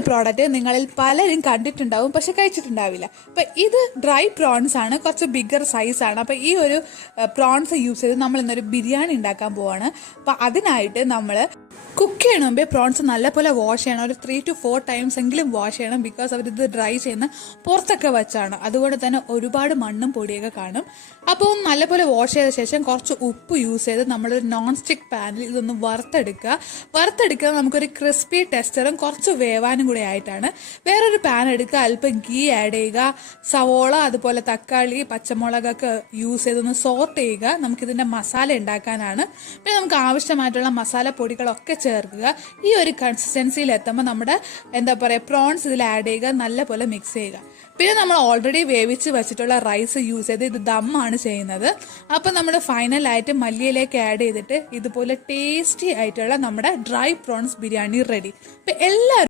ഒരു പ്രോഡക്റ്റ് നിങ്ങളിൽ പലരും കണ്ടിട്ടുണ്ടാവും, പക്ഷെ കഴിച്ചിട്ടുണ്ടാവില്ല. അപ്പം ഇത് ഡ്രൈ പ്രോൺസ് ആണ്, കുറച്ച് ബിഗർ സൈസ് ആണ്. അപ്പം ഈ ഒരു പ്രോൺസ് യൂസ് ചെയ്ത് നമ്മൾ ഇന്നൊരു ബിരിയാണി ഉണ്ടാക്കാൻ പോവാണ്. അപ്പം അതിനായിട്ട് നമ്മൾ കുക്ക് ചെയ്യണ മുമ്പേ പ്രോൺസ് നല്ലപോലെ വാഷ് ചെയ്യണം. ഒരു 3 to 4 ടൈംസ് എങ്കിലും വാഷ് ചെയ്യണം. ബിക്കോസ് അവരിത് ഡ്രൈ ചെയ്യുന്ന പുറത്തൊക്കെ വെച്ചാണ്, അതുകൊണ്ട് തന്നെ ഒരുപാട് മണ്ണും പൊടിയൊക്കെ കാണും. അപ്പോൾ നല്ലപോലെ വാഷ് ചെയ്ത ശേഷം കുറച്ച് ഉപ്പ് യൂസ് ചെയ്ത് നമ്മളൊരു നോൺ സ്റ്റിക്ക് പാനിൽ ഇതൊന്ന് വറുത്തെടുക്കുക. നമുക്കൊരു ക്രിസ്പി ടെക്സ്ചറും കുറച്ച് വേവാനും കൂടെ ആയിട്ടാണ്. വേറൊരു പാൻ എടുക്കുക, അല്പം ഗീ ആഡ് ചെയ്യുക, സവോള അതുപോലെ തക്കാളി പച്ചമുളകൊക്കെ യൂസ് ചെയ്തൊന്ന് സോട്ട് ചെയ്യുക. നമുക്കിതിൻ്റെ മസാല ഉണ്ടാക്കാനാണ്. പിന്നെ നമുക്ക് ആവശ്യമായിട്ടുള്ള മസാല പൊടികളൊക്കെ ചേർക്കുക. ഈ ഒരു കൺസിസ്റ്റൻസിയിൽ എത്തുമ്പോൾ നമ്മുടെ പ്രോൺസ് ഇതിൽ ആഡ് ചെയ്യുക, നല്ലപോലെ മിക്സ് ചെയ്യുക. പിന്നെ നമ്മൾ ഓൾറെഡി വേവിച്ച് വെച്ചിട്ടുള്ള റൈസ് യൂസ് ചെയ്ത് ഇത് ദമ്മാണ് ചെയ്യുന്നത്. അപ്പം നമ്മൾ ഫൈനലായിട്ട് മല്ലിയിലേക്ക് ആഡ് ചെയ്തിട്ട് ഇതുപോലെ ടേസ്റ്റി ആയിട്ടുള്ള നമ്മുടെ ഡ്രൈ പ്രോൺസ് ബിരിയാണി റെഡി. അപ്പം എല്ലാവരും